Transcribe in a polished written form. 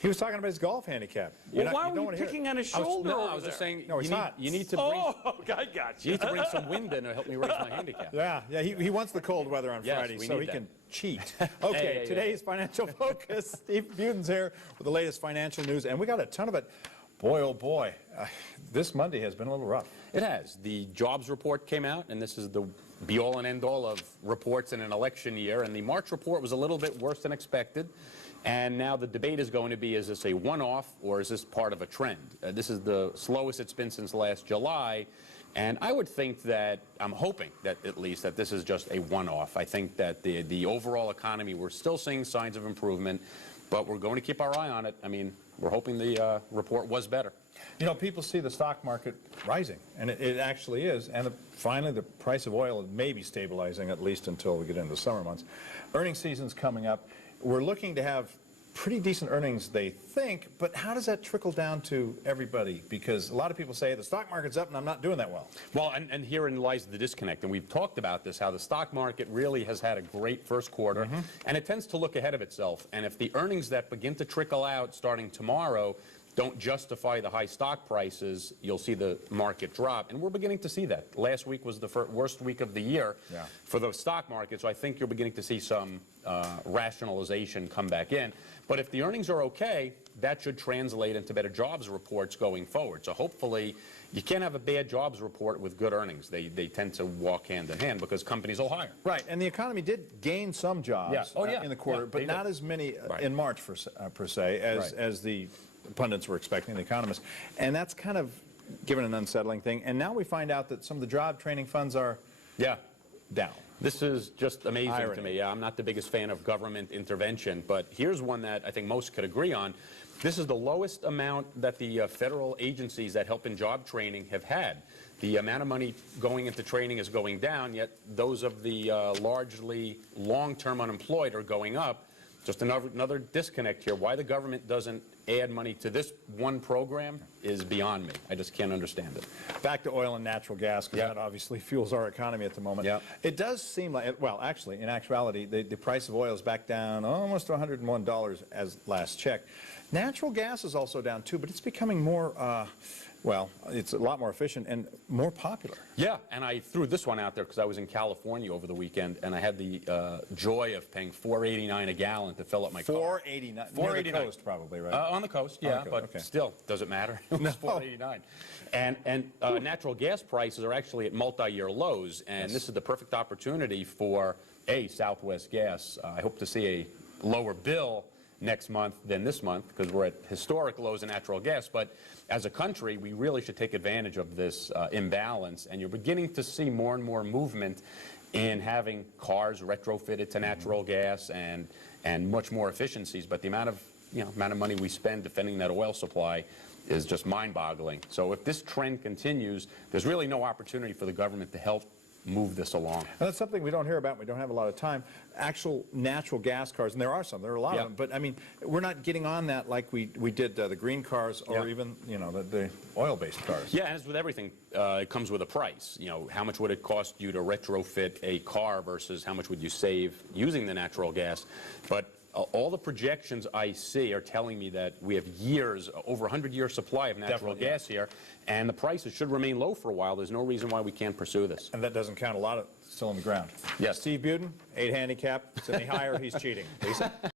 He was talking about his golf handicap. Well, why were you picking on his shoulder? No, I was just saying, No, he's not. you need to bring, I got you need to bring some wind in to help me raise my handicap. Yeah, he wants the cold weather on Yes, Friday we so need he that. can cheat. Okay, today's Financial Focus. Steve Budin's here with the latest financial news, and we got a ton of it. Boy, oh boy, this Monday has been a little rough. It has. The jobs report came out, and this is the be-all and end-all of reports in an election year, and the March report was a little bit worse than expected. And now the debate is going to be, is this a one-off or is this part of a trend? This is the slowest it's been since last July. And I would think that, I'm hoping that at least that this is just a one-off. I think that the overall economy, we're still seeing signs of improvement, but we're going to keep our eye on it. I mean, we're hoping the report was better. You know, people see the stock market rising, and it actually is. And finally, the price of oil may be stabilizing, at least until we get into the summer months. Earnings season's coming up. We're looking to have pretty decent earnings, they think, but how does that trickle down to everybody? Because a lot of people say the stock market's up and I'm not doing that well. Well, and herein lies the disconnect, and we've talked about this, how the stock market really has had a great first quarter, and it tends to look ahead of itself. And if the earnings that begin to trickle out starting tomorrow don't justify the high stock prices, you'll see the market drop. And we're beginning to see that. Last week was the worst week of the year for the stock market, so I think you're beginning to see some rationalization come back in. But if the earnings are okay, that should translate into better jobs reports going forward. So hopefully, you can't have a bad jobs report with good earnings. They tend to walk hand in hand because companies will hire. Right, and the economy did gain some jobs in the quarter, but not as many in March per se as the pundits were expecting, the economists. And that's kind of given an unsettling thing. And now we find out that some of the job training funds are down. This is just amazing to me. Yeah, I'm not the biggest fan of government intervention, but here's one that I think most could agree on. This is the lowest amount that the federal agencies that help in job training have had. The amount of money going into training is going down, yet those of the largely long-term unemployed are going up. Just another disconnect here. Why the government doesn't add money to this one program is beyond me. I just can't understand it. Back to oil and natural gas, because that obviously fuels our economy at the moment. It does seem like, well, actually, in actuality, the price of oil is back down almost to $101 as last check. Natural gas is also down too, but it's becoming more, well, it's a lot more efficient and more popular. Yeah, and I threw this one out there because I was in California over the weekend, and I had the joy of paying $4.89 a gallon to fill up my car. $4.89. Near the coast, probably, right? On the coast, yeah, but still, doesn't matter. It was $4.89. And natural gas prices are actually at multi-year lows, and this is the perfect opportunity for Southwest Gas. I hope to see a lower bill next month than this month, because we're at historic lows in natural gas. But as a country, we really should take advantage of this imbalance, and you're beginning to see more and more movement in having cars retrofitted to natural gas and much more efficiencies. But the amount of money we spend defending that oil supply is just mind-boggling. So if this trend continues, there's really no opportunity for the government to help move this along. And that's something we don't hear about. We don't have a lot of time. Actual natural gas cars, and there are some. There are a lot of them. But I mean, we're not getting on that like we did the green cars or even the oil-based cars. Yeah, as with everything, it comes with a price. You know, how much would it cost you to retrofit a car versus how much would you save using the natural gas? But all the projections I see are telling me that we have years, over 100-year supply of natural gas here, and the prices should remain low for a while. There's no reason why we can't pursue this. And that doesn't count a lot of still on the ground. Yes. Steve Budin, 8 handicap. It's any higher, he's cheating. Lisa?